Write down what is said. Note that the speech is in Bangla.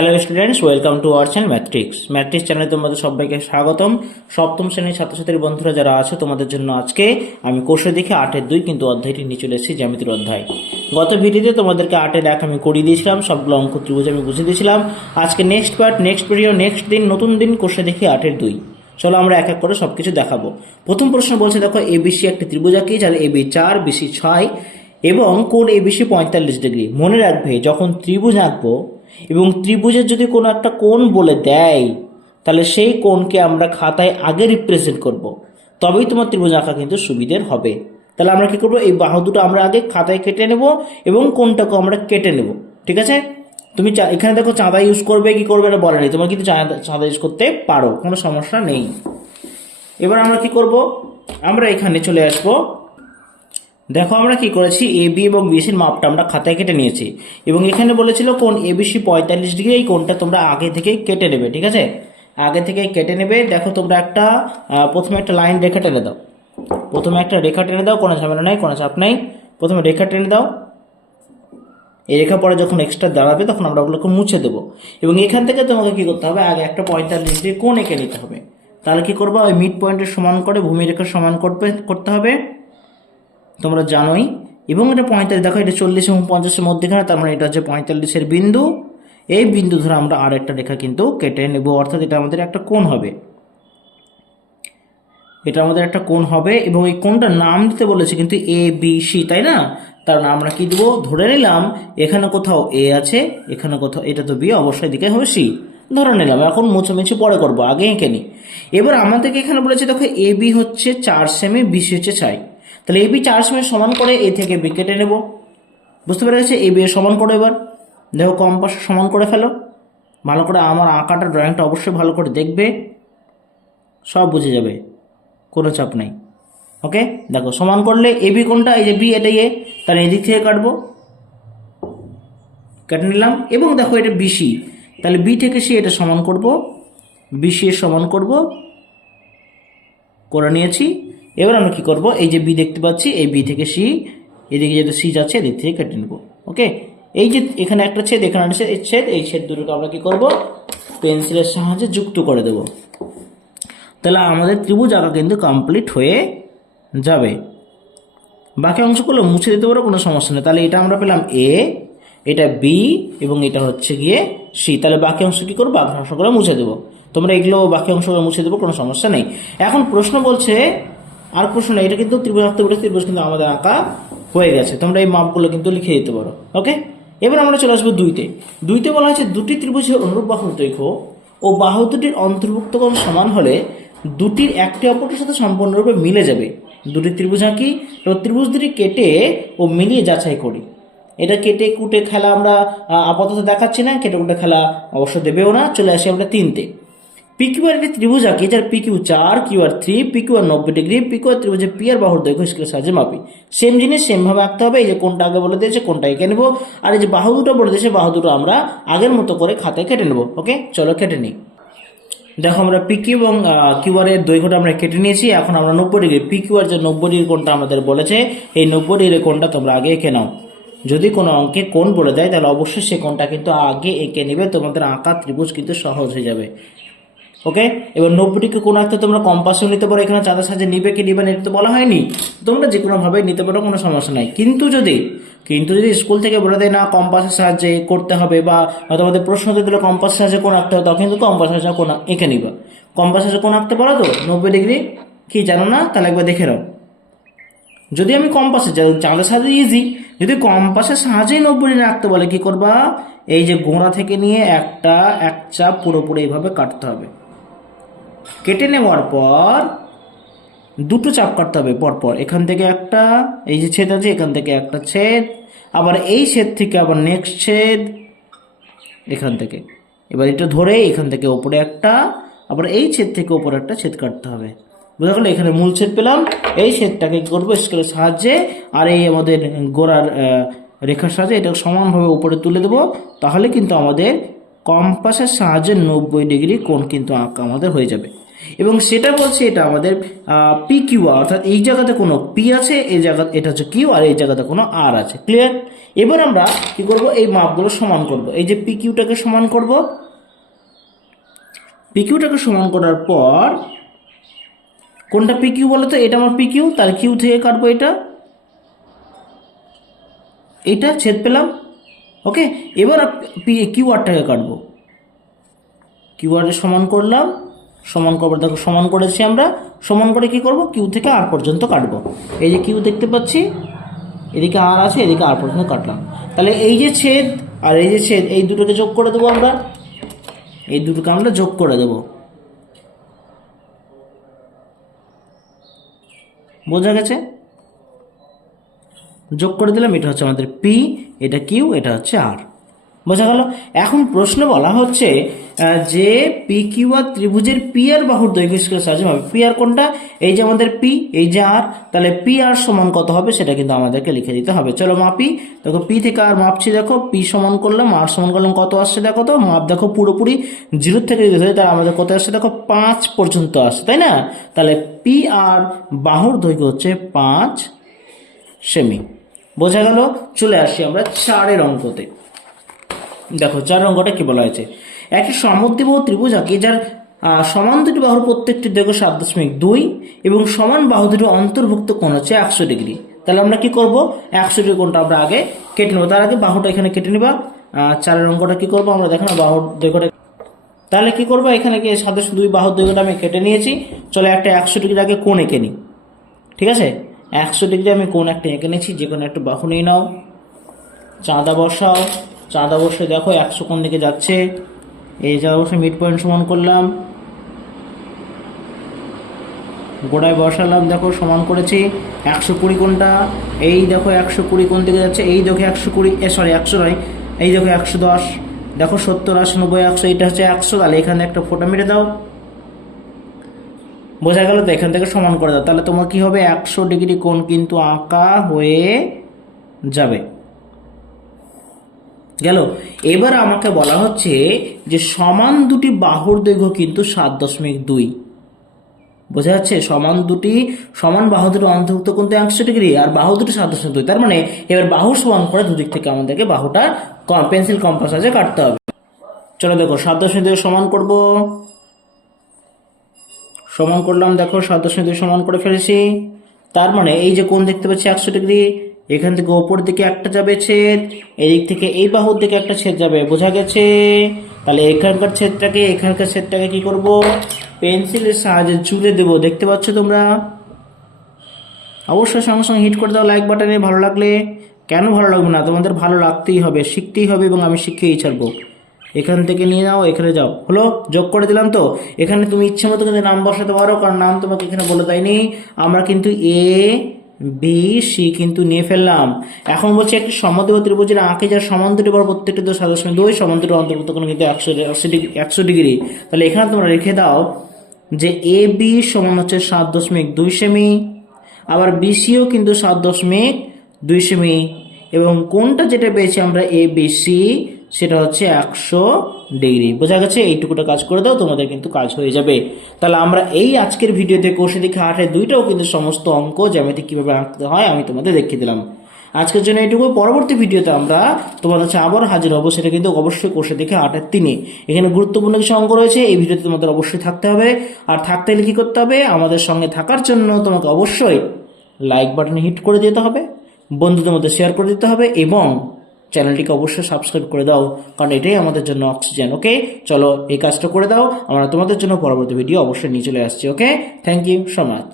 Hello students welcome to our channel matrix matrix চ্যানেলে তোমাদের সবাইকে স্বাগতম। সপ্তম শ্রেণির ছাত্রছাত্রীর বন্ধুরা যারা আছে, তোমাদের জন্য আজকে আমি কোষে দেখে আটের দুই কিন্তু অধ্যায়টি নিয়ে চলে এসেছি, জ্যামিতির অধ্যায়। গত ভিডিওতে তোমাদেরকে আটের এক আমি করিয়ে দিয়েছিলাম, সবগুলো অঙ্ক ত্রিভুজ আমি বুঝিয়ে দিয়েছিলাম। আজকে next part next video next দিন, নতুন দিন কোষে দেখি আটের দুই। চলো আমরা এক এক করে সব কিছু দেখাবো। প্রথম প্রশ্ন বলছে, দেখো এবিসি একটি ত্রিভুজ আঁকি, যার এবি চার বিসি ছয়, এবং কোণ এবিসি পঁয়তাল্লিশ ডিগ্রি। মনে রাখবে, যখন ত্রিভুজ আঁকবো এবং ত্রিভুজের যদি কোনো একটা কোণ বলে দেয়, তাহলে সেই কোণকে আমরা খাতায় আগে রিপ্রেজেন্ট করব। তবেই তোমার ত্রিভুজ আঁকা কিন্তু সুবিধের হবে। তাহলে আমরা কি করব? এই বাহু দুটো আমরা আগে খাতায় কেটে নেব এবং কোনটাকে আমরা কেটে নেব। ঠিক আছে? তুমি এখানে দেখো চাঁদা ইউজ করবে, কি করবে এটা বলে নেই। তোমার কিন্তু চাঁদা ইউজ করতে পারো, কোনো সমস্যা নেই। এবার আমরা কি করব? আমরা এখানে চলে আসব। দেখো আমরা কি করেছি? এ বি এবং বিসির মাপটা আমরা খাতায় কেটে নিয়েছি। এবং এখানে বলেছিল কোন এবিসি পঁয়তাল্লিশ ডিগ্রি, এই কোণটা তোমরা আগে থেকে কেটে নেবে, ঠিক আছে? আগে থেকে কেটে নেবে। দেখো তোমরা একটা প্রথমে একটা লাইন রেখা টেনে দাও। প্রথমে একটা রেখা টেনে দাও, কোনো ঝামেলা নাই, কোনো চাপ নাই। প্রথমে রেখা টেনে দাও। এই রেখা পরে যখন এক্সট্রা দাঁড়াবে, তখন আমরা ওগুলোকে মুছে দেবো। এবং এখান থেকে তোমাকে কি করতে হবে? আগে একটা পঁয়তাল্লিশ ডিগ্রি কোণ এঁকে নিতে হবে। তাহলে কি করবা? ওই মিড পয়েন্টের সমান করে ভূমি রেখার সমান করবে, করতে হবে। তোমরা জানোই। এবং এটা পঁয়তাল্লিশ, দেখো এটা চল্লিশ এবং পঞ্চাশের মধ্যেখানে, তার মানে এটা হচ্ছে পঁয়তাল্লিশের বিন্দু। এই বিন্দু ধরে আমরা আর একটা রেখা কিন্তু কেটে নেব, অর্থাৎ এটা আমাদের একটা কোণ হবে। এটা আমাদের একটা কোণ হবে, এবং এই কোণটার নাম দিতে বলেছে কিন্তু এ বি সি তাই না? তার আমরা কি দেবো? ধরে নিলাম, এখানে কোথাও এ আছে, এখানে কোথাও, এটা তো বি অবশ্যই দিকে হবে সি ধরে নিলাম, এখন মুছামিছি পরে করব, আগে এঁকে নি। এবার আমাদেরকে এখানে বলেছে, দেখো এ বি হচ্ছে চার সেমি বিসি হচ্ছে চাই তাহলে এ বি চার সময় সমান করে এ থেকে বি কেটে নেব। বুঝতে পেরে গেছে এ বি এর সমান করে এবার। দেখো কম্পাস সমান করে ফেলো। ভালো করে আমার আঁকাটা, ড্রয়িংটা অবশ্যই ভালো করে দেখবে। সব বুঝে যাবে। কোনো চাপ নাই। ওকে দেখো, সমান করলে এ বি কোনটা? এই যে বি এটা এ তাহলে এদিক থেকে কাটবো। কেটে নিলাম। এবং দেখো, এটা বিসি তাহলে বি থেকে সি এটা সমান করব। বিসি এর সমান করব। করে নিয়েছি। এবার আমরা কি করব? এই যে বি দেখতে পাচ্ছি এই বি থেকে সি এদিকে যেহেতু সি যাচ্ছে এদিক থেকে কেটে নেব। ওকে এই যে এখানে একটা ছেদ এখানে একটা ছেদ, এই ছেদ এই ছেদ দুটোকে আমরা কি করব? পেন্সিলের সাহায্যে যুক্ত করে দেবো। তাহলে আমাদের ত্রিভুজ আঁকা কিন্তু কমপ্লিট হয়ে যাবে। বাকি অংশগুলো মুছে দিতে পারো কোনো সমস্যা নেই। তাহলে এটা আমরা পেলাম এ এটা বি এবং এটা হচ্ছে গিয়ে সি তাহলে বাকি অংশ কি করব? বাকি অংশগুলো মুছে দেবো। তোমরা এগুলো বাকি অংশগুলো মুছে দেবো কোনো সমস্যা নেই। এখন প্রশ্ন বলছে আর প্রশ্ন নেই, এটা কিন্তু ত্রিভুজ বলে ত্রিভুজ কিন্তু আমাদের আঁকা হয়ে গেছে। তোমরা এই মাপগুলো কিন্তু লিখে দিতে পারো ওকে এবার আমরা চলে আসব দুইতে। দুইতে বলা হয়েছে, দুটি ত্রিভুজের অনুরূপ বাহুর দৈর্ঘ্য ও বাহু দুটির অন্তর্ভুক্ত কোণ সমান হলে দুটির একটি অপরটির সাথে সম্পূর্ণরূপে মিলে যাবে। দুটি ত্রিভুজ আঁকি এবং ত্রিভুজ দুটি কেটে ও মিলিয়ে যাচাই করি। এটা কেটে কুটে খেলা আমরা আপাতত দেখাচ্ছি না, কেটে কুটে খেলা অবশ্য দেবেও না। চলে আসি আমরা তিনতে। পিকিউ আর একটি ত্রিভুজ আঁকি যার পিকিউ চার Q R three PQ R নব্বই ডিগ্রি পিকিউ আর ত্রিভুজের পি আর বাহুর দৈর্ঘ্য স্কেলের সাহায্যে মাপি। সেম জিনিস সেম ভাবে আঁকতে হবে, এই যে কোনটা আগে বলে দিয়েছে, কোনটা এঁকে নেব, আর এই যে বাহু দুটো বলে দিয়েছে, বাহু দুটো আমরা আগের মতো করে খাতায় কেটে নেব, ওকে? চলো কেটে নিই। দেখো আমরা পিকিউ এবং কিউআর এর দৈর্ঘ্যটা আমরা কেটে নিয়েছি, এখন আমরা নব্বই ডিগ্রি পিকিউআর যে নব্বই ডিগ্রি কোণটা আমাদের বলেছে, এই নব্বই ডিগ্রি কোণটা তোমরা আগে এঁকে নাও। যদি কোনো অঙ্কে কোণ বলে দেয়, তাহলে অবশ্যই সে কোণটা কিন্তু আগে এঁকে নেবে, তোমাদের আঁকা ত্রিভুজ কিন্তু সহজ হয়ে যাবে। ওকে এবার নব্বই ডিগ্রি কোণ আঁকতে তোমরা কম্পাসও নিতে পারো, এখানে চাঁদের সাহায্যে নিবে কি নিবে না, এটা তো বলা হয়নি। তোমরা যে কোনোভাবে নিতে পারো, কোনো সমস্যা নাই। কিন্তু যদি কিন্তু যদি স্কুল থেকে বলে দেয়, না কম্পাসের সাহায্যে করতে হবে বা তোমাদের প্রশ্ন দিলে কম্পাসের সাহায্যে কোণ আঁকতে হবে তখন কিন্তু কম্পাসের সাহায্যে কোণ এঁকে নিবা। কম্পাসের সাহায্যে কোণ আঁকতে পারো তো? নব্বই ডিগ্রি? কি, জানো না? তাহলে একবার দেখে নাও। যদি আমি কম্পাসে যাই চাঁদের সাহায্যে ইজি যদি কম্পাসের সাহায্যেই নব্বই ডিগ্রি আঁকতে বলে, কি করবা? এই যে গোড়া থেকে নিয়ে একটা এক চাপ পুরোপুরি এইভাবে কাটতে হবে। কেটে নেওয়ার পর দুটো চাপ কাটতে হবে পরপর। এখান থেকে একটা, এই যে ছেদ আছে, এখান থেকে একটা ছেদ, আবার এই ছেদ থেকে আবার নেক্সট ছেদ, এখান থেকে। এবার এটা ধরে এখান থেকে ওপরে একটা, আবার এই ছেদ থেকে ওপরে একটা ছেদ কাটতে হবে। বুঝা গেল? এখানে মূল ছেদ পেলাম। এই ছেদটাকে করব? স্কেলের সাহায্যে আর এই আমাদের গোড়ার রেখার সাহায্যে এটা সমানভাবে উপরে তুলে দেবো। তাহলে কিন্তু আমাদের কম্পাসের সাহায্যে নব্বই ডিগ্রি কোণ কিন্তু আঁকা আমাদের হয়ে যাবে। এবং সেটা বলছে এটা আমাদের পি কিউ আর অর্থাৎ এই জায়গাতে কোনো পি আছে, এই জায়গা, এটা হচ্ছে কিউ আর এই জায়গাতে কোনো আর আছে। ক্লিয়ার এবার আমরা কি করব? এই মাপগুলো সমান করব। এই যে পি কিউটাকে সমান করব পি কিউটাকে সমান করার পর, কোনটা পি কিউ বলো তো এটা আমার পি কিউ তার কিউ থেকে কাটবো এটা। এটা ছেদ পেলাম। ওকে এবার কিউ আরটাকে কাটবো। কিউ আরে সমান করলাম। সমান করবার দেখো সমান করেছি আমরা, সমান করে কি করব? কিউ থেকে আর পর্যন্ত কাটবো। এই যে কিউ দেখতে পাচ্ছি, এদিকে আর আছে, এদিকে আর পর্যন্ত কাটলাম। তাহলে এই যে ছেদ আর এই যে ছেদ, এই দুটোকে যোগ করে দেবো আমরা। এই দুটোকে আমরা যোগ করে দেবো। বোঝা গেছে? যোগ করে দিলাম, এটা হচ্ছে আমাদের পি এটা কিউ এটা হচ্ছে আর বোঝা গেল? এখন প্রশ্ন বলা হচ্ছে যে পি কিউ আর ত্রিভুজের পি আর বাহুর দৈর্ঘ্য সাহায্যে হবে। পি আর কোনটা? এই যে আমাদের পি এই যে আর তাহলে পি আর সমান কত হবে? সেটা কিন্তু আমাদেরকে লিখে দিতে হবে। চলো মাপি। দেখো পি থেকে আর মাপছি, দেখো। পি সমান করলাম আর সমান করলাম, কত আসছে দেখো তো? মাপ দেখো পুরোপুরি জিরো থেকে যদি ধরি, তাহলে আমাদের কত আসছে দেখো? পাঁচ পর্যন্ত আসছে, তাই না? তাহলে পি আর বাহুর দৈর্ঘ্য হচ্ছে পাঁচ সেমি। বোঝা গেল? চলে আসি আমরা চারের অঙ্কতে। দেখো, চার অঙ্কটা কি বলা হয়েছে? একটি সমদ্বিবাহু ত্রিভুজ আঁকি, যার সমান দুটি বাহুর প্রত্যেকটি দৈর্ঘ্য সাত দশমিক দুই এবং সমান বাহু দুটি অন্তর্ভুক্ত কোণ হচ্ছে একশো ডিগ্রি। তাহলে আমরা কি করব? একশো ডিগ্রি কোণটা আমরা আগে কেটে নেব। তার আগে বাহুটা এখানে কেটে নিবা। চারের অঙ্কটা কি করব আমরা? দেখো না, বাহুর দৈর্ঘ্যটা তাহলে কি করব? এখানে কি দশমিক দুই বাহুর দৈর্ঘ্যটা আমি কেটে নিয়েছি। চলো একটা একশো ডিগ্রি আগে কোণ এঁকে নিই। ঠিক আছে? একশো ডিগ্রি আমি কোন একটা এঁকে নিয়েছি। যে কোনো একটা বাহু নিয়ে নাও। চাঁদা বসাও। চাঁদা অবশ্যই দেখো, একশো কোন দিকে যাচ্ছে। এই চাঁদা অবশ্যই মিড পয়েন্ট সমান করলাম। গোড়ায় বসালাম, দেখো, সমান করেছি একশো কুড়ি কোনটা এই দেখো, একশো কুড়ি কোন দিকে যাচ্ছে। এই দেখো, একশো কুড়ি, এ সরি একশো নয়। এই দেখো, একশো দশ। দেখো, সত্তর, আশি, নব্বই, একশো এটা হচ্ছে একশো। তাহলে এখানে একটা ফোটো মেরে দাও। বোঝা গেল তো, এখান থেকে সমান করে দাও। তাহলে তোমার কি হবে? একশো ডিগ্রি কোণ কিন্তু আঁকা হয়ে যাবে। গেল। এবার আমাকে বলা হচ্ছে যে সমান দুটি বাহুর দৈর্ঘ্য কিন্তু সাত দশমিক দুই। বোঝা যাচ্ছে? সমান দুটি, সমান বাহু দুটি অন্তর্ভুক্ত কিন্তু একশো ডিগ্রি আর বাহু দুটি সাত দশমিক দুই। তার মানে এবার বাহু সমান করে দুদিক থেকে আমাদেরকে বাহুটা কম পেন্সিল কম্পাস আছে কাটতে হবে। চলো দেখো, সাত দশমিক দুই সমান করব। সমান করলাম, দেখো, সাত দশমিক দুই সমান করে ফেলেছি। তার মানে এই যে কোন দেখতে পাচ্ছি একশো ডিগ্রি এখান থেকে ওপর দিকে একটা যাবে ছেদ, এদিক থেকে এই বাহুর দিকে একটা ছেদ যাবে, বোঝা গেছে? তাহলে এখানকার ছেদটাকে এখানকার ছেদটাকে কি করব? পেন্সিলের সাহায্যে জুড়ে দেবো, দেখতে পাচ্ছ তোমরা? অবশ্যই সঙ্গে সঙ্গে হিট করে দাও লাইক বাটনে ভালো লাগলে, কেন ভালো লাগবে না? তোমাদের ভালো লাগতেই হবে, শিখতেই হবে এবং আমি শিখেই ছাড়বো। এখান থেকে নিয়ে নাও, এখানে যাও। হলো? যোগ করে দিলাম তো? এখানে তুমি ইচ্ছে মতো কিন্তু নাম বসাতে পারো, কারণ নাম তোমাকে এখানে বলে দেয়নি। আমরা কিন্তু এ বি সি কিন্তু নিয়ে ফেললাম। এখন বলছে একটি সমদ্বিবাহু ত্রিভুজের আঁকে যার সমান দুটি প্রত্যেকটি দোষ সাত দশমিক দুই, সমান দুটি অন্তর্ভুক্ত কোনো কিন্তু একশো একশো ডিগ্রি একশো ডিগ্রি। তাহলে এখানে তোমরা রেখে দাও যে এ, বি সমান হচ্ছে সাত দশমিক দুই সেমি, আবার বিসিও কিন্তু সাত দশমিক দুই সেমি, এবং কোনটা যেটা পেয়েছি আমরা এ বিসি সেটা হচ্ছে একশো ডিগ্রি। বোঝা গেছে? এইটুকুটা কাজ করে দাও, তোমাদের কিন্তু কাজ হয়ে যাবে। তাহলে আমরা এই আজকের ভিডিওতে কোষে দেখে আটের দুইটাও কিন্তু সমস্ত অঙ্ক জ্যামিতি কীভাবে আঁকতে হয়, আমি তোমাদের দেখিয়ে দিলাম। আজকের জন্য এইটুকু। পরবর্তী ভিডিওতে আমরা তোমাদের কাছে আবার হাজির হব, সেটা কিন্তু অবশ্যই কোষে দেখে আটের তিনে এখানে গুরুত্বপূর্ণ কিছু অঙ্ক রয়েছে, এই ভিডিওতে তোমাদের অবশ্যই থাকতে হবে। আর থাকতে হলে কী করতে হবে? আমাদের সঙ্গে থাকার জন্য তোমাকে অবশ্যই লাইক বাটনে হিট করে দিতে হবে, বন্ধুদের মধ্যে শেয়ার করে দিতে হবে এবং চ্যানেলটিকে অবশ্যই সাবস্ক্রাইব করে দাও, কারণ এটাই আমাদের জন্য অক্সিজেন ওকে চলো এই কাজটা করে দাও, আমরা তোমাদের জন্য পরবর্তী ভিডিও অবশ্যই নিয়ে চলে আসছি okay thank you so much